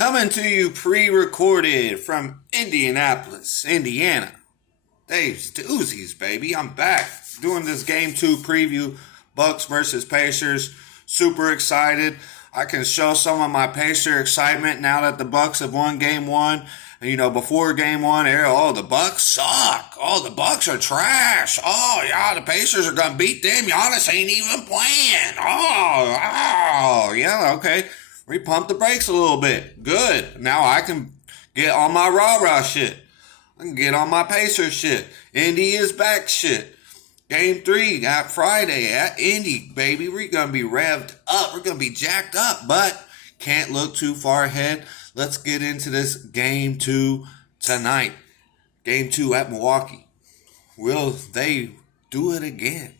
Coming to you pre-recorded from Indianapolis, Indiana. Dave's Doozies, baby. I'm back doing this Game 2 preview. Bucks versus Pacers. Super excited. I can show some of my Pacer excitement now that the Bucks have won Game 1. You know, before Game 1, the Bucks suck. Oh, the Bucks are trash. Oh, yeah, the Pacers are going to beat them. Giannis ain't even playing. Yeah, okay. We pumped the brakes a little bit. Good. Now I can get on my rah-rah shit. I can get on my Pacer shit. Indy is back shit. Game 3 at Friday at Indy, baby. We're going to be revved up. We're going to be jacked up, but can't look too far ahead. Let's get into this Game 2 tonight. Game 2 at Milwaukee. Will they do it again?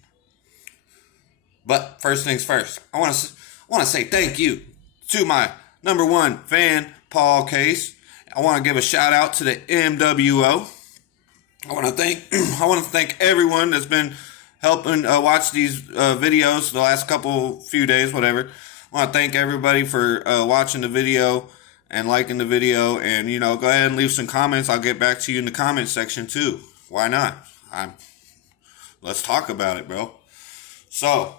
But first things first, I want to say thank you to my number one fan, Paul Case. I want to give a shout out to the MWO. I want to thank everyone that's been helping watch these videos the last few days, whatever. I want to thank everybody for watching the video and liking the video, and go ahead and leave some comments. I'll get back to you in the comment section too. Why not? Let's talk about it, bro. So,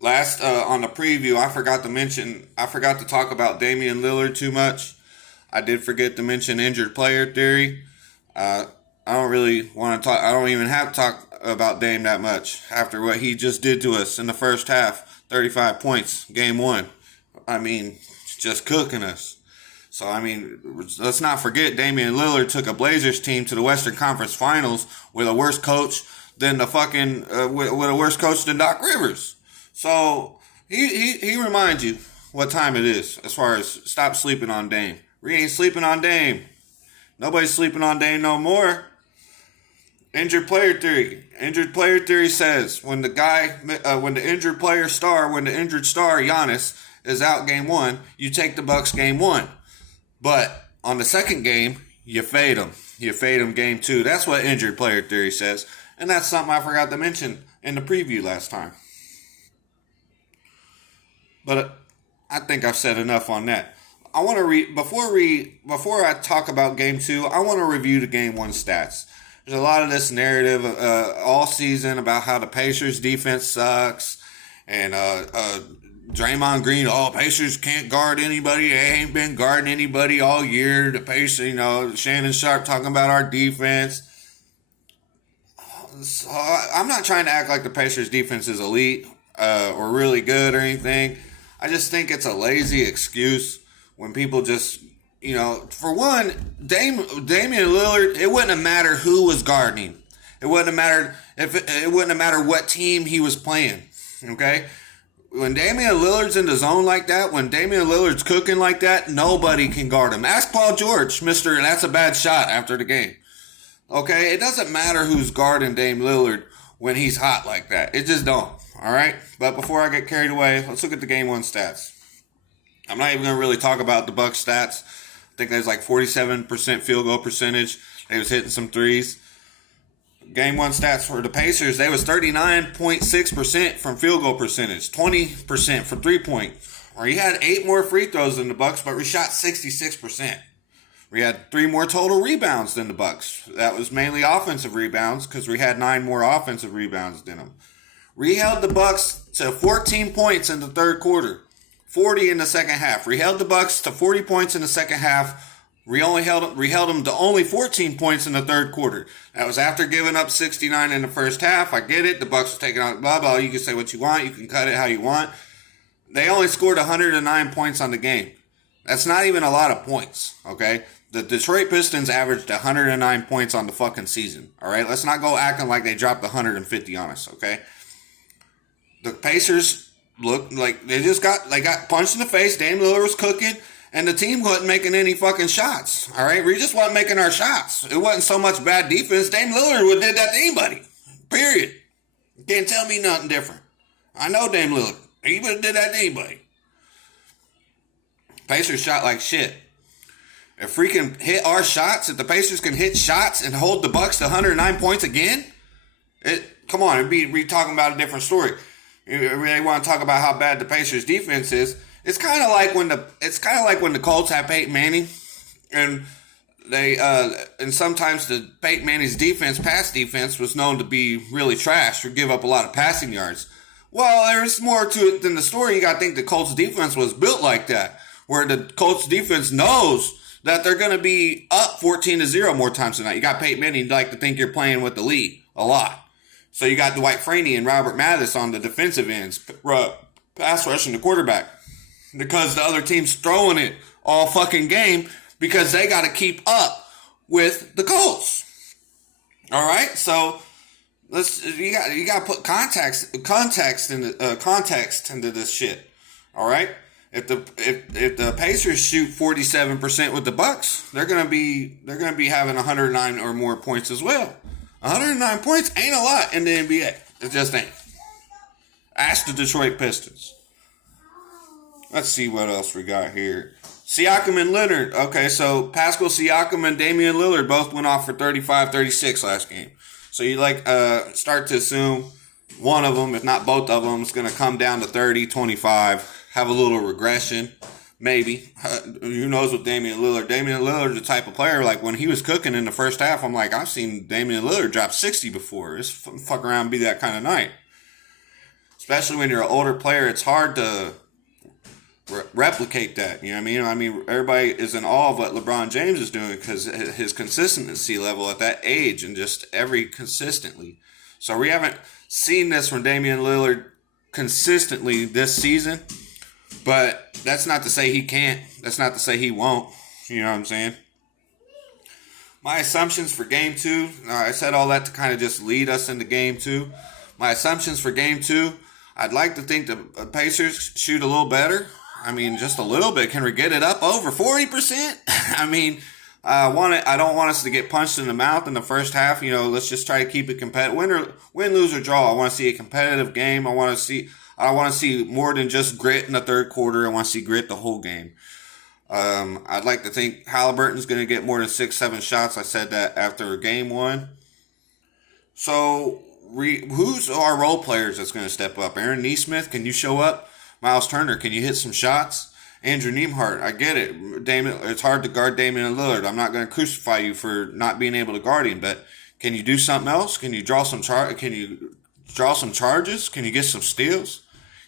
last on the preview, I forgot to talk about Damian Lillard too much. I did forget to mention injured player theory. I don't really want to talk. I don't even have to talk about Dame that much after what he just did to us in the first half. 35 points, Game 1. I mean, just cooking us. So, let's not forget Damian Lillard took a Blazers team to the Western Conference Finals with a worse coach than with a worse coach than Doc Rivers. So, he reminds you what time it is as far as stop sleeping on Dame. We ain't sleeping on Dame. Nobody's sleeping on Dame no more. Injured player theory. Injured player theory says when the injured star, Giannis, is out Game 1, you take the Bucks Game 1. But on the second game, you fade them. You fade them Game 2. That's what injured player theory says. And that's something I forgot to mention in the preview last time. But I think I've said enough on that. I want to before I talk about Game 2, I want to review the Game 1 stats. There's a lot of this narrative all season about how the Pacers defense sucks, and Draymond Green, Pacers can't guard anybody. They ain't been guarding anybody all year. The Pacers, Shannon Sharp talking about our defense. So I'm not trying to act like the Pacers defense is elite or really good or anything. I just think it's a lazy excuse when people just, for one, Damian Lillard, it wouldn't have mattered who was guarding. It wouldn't have mattered what team he was playing. Okay? When Damian Lillard's in the zone like that, when Damian Lillard's cooking like that, nobody can guard him. Ask Paul George, that's a bad shot after the game. Okay? It doesn't matter who's guarding Dame Lillard when he's hot like that. It just don't. All right? But before I get carried away, let's look at the Game 1 stats. I'm not even going to really talk about the Bucks stats. I think there's like 47% field goal percentage. They was hitting some threes. Game 1 stats for the Pacers, they was 39.6% from field goal percentage, 20% from three-point. We had 8 more free throws than the Bucks, but we shot 66%. We had 3 more total rebounds than the Bucks. That was mainly offensive rebounds because we had 9 more offensive rebounds than them. We held the Bucks to 14 points in the third quarter. 40 in the second half. We held the Bucks to 40 points in the second half. We held them to only 14 points in the third quarter. That was after giving up 69 in the first half. I get it. The Bucks were taking out blah blah. You can say what you want. You can cut it how you want. They only scored 109 points on the game. That's not even a lot of points. Okay. The Detroit Pistons averaged 109 points on the fucking season. All right. Let's not go acting like they dropped 150 on us. Okay. The Pacers look like they got punched in the face. Dame Lillard was cooking, and the team wasn't making any fucking shots. All right, we just wasn't making our shots. It wasn't so much bad defense. Dame Lillard would have did that to anybody. Period. You can't tell me nothing different. I know Dame Lillard. He would have did that to anybody. Pacers shot like shit. If we can hit our shots, if the Pacers can hit shots and hold the Bucks to 109 points again, come on, we talking about a different story. They want to talk about how bad the Pacers defense is. It's kind of like when the Colts had Peyton Manning, and and sometimes the Peyton Manning's pass defense, was known to be really trash or give up a lot of passing yards. Well, there's more to it than the story. You got to think the Colts defense was built like that, where the Colts defense knows that they're going to be up 14-0 more times than that. You got Peyton Manning, like to think you're playing with the lead a lot. So you got Dwight Freeney and Robert Mathis on the defensive ends, pass rushing the quarterback, because the other team's throwing it all fucking game because they got to keep up with the Colts. All right, so you got to put context into this shit. All right, if the Pacers shoot 47% with the Bucks, they're gonna be having 109 or more points as well. 109 points ain't a lot in the NBA. It just ain't. Ask the Detroit Pistons. Let's see what else we got here. Siakam and Lillard. Okay, so Pascal Siakam and Damian Lillard both went off for 35-36 last game. So you start to assume one of them, if not both of them, is going to come down to 30-25, have a little regression, maybe. Who knows with Damian Lillard? Damian Lillard's the type of player, like when he was cooking in the first half, I'm like, I've seen Damian Lillard drop 60 before. It's fuck around and be that kind of night. Especially when you're an older player, it's hard to replicate that. You know what I mean? I mean, everybody is in awe of what LeBron James is doing because his consistency level at that age and just consistently. So we haven't seen this from Damian Lillard consistently this season, but that's not to say he can't. That's not to say he won't. You know what I'm saying? My assumptions for Game 2, I said all that to kind of just lead us into Game 2. My assumptions for Game 2, I'd like to think the Pacers shoot a little better. I mean, just a little bit. Can we get it up over 40%? I mean, I don't want us to get punched in the mouth in the first half. You know, let's just try to keep it competitive. Win, lose, or draw. I want to see a competitive game. I want to see more than just grit in the third quarter. I want to see grit the whole game. I'd like to think Halliburton's going to get more than 6-7 shots. I said that after Game 1. So, who's our role players that's going to step up? Aaron Nesmith, can you show up? Miles Turner, can you hit some shots? Andrew Nembhard, I get it. It's hard to guard Damian Lillard. I'm not going to crucify you for not being able to guard him, but can you do something else? Can you draw some charges? Can you get some steals?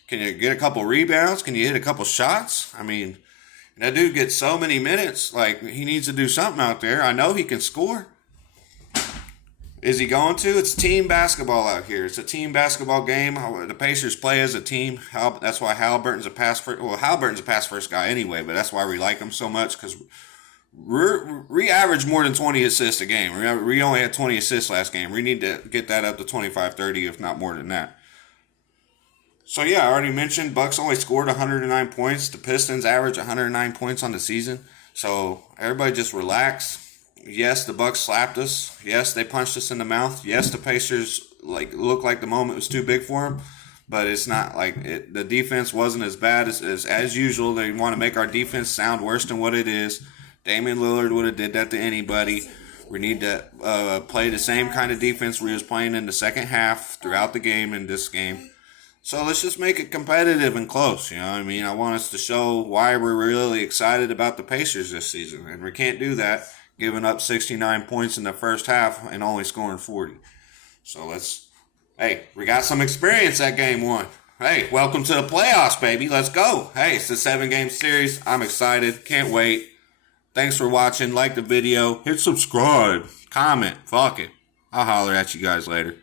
Can you get a couple rebounds? Can you hit a couple shots? I mean, that dude gets so many minutes. Like, he needs to do something out there. I know he can score. Is he going to? It's team basketball out here. It's a team basketball game. The Pacers play as a team. That's why Halliburton's a pass first. Well, Halliburton's a pass first guy anyway, but that's why we like him so much because we average more than 20 assists a game. We only had 20 assists last game. We need to get that up to 25-30, if not more than that. So, yeah, I already mentioned Bucks only scored 109 points. The Pistons average 109 points on the season. So, everybody just relax. Yes, the Bucks slapped us. Yes, they punched us in the mouth. Yes, the Pacers looked like the moment was too big for them. But it's not like it. The defense wasn't as bad as usual. They want to make our defense sound worse than what it is. Damian Lillard would have did that to anybody. We need to play the same kind of defense we was playing in the second half throughout the game in this game. So let's just make it competitive and close. You know what I mean? I want us to show why we're really excited about the Pacers this season. And we can't do that giving up 69 points in the first half and only scoring 40. So we got some experience at Game 1. Hey, welcome to the playoffs, baby. Let's go. Hey, it's a 7-game series. I'm excited. Can't wait. Thanks for watching. Like the video. Hit subscribe. Comment. Fuck it. I'll holler at you guys later.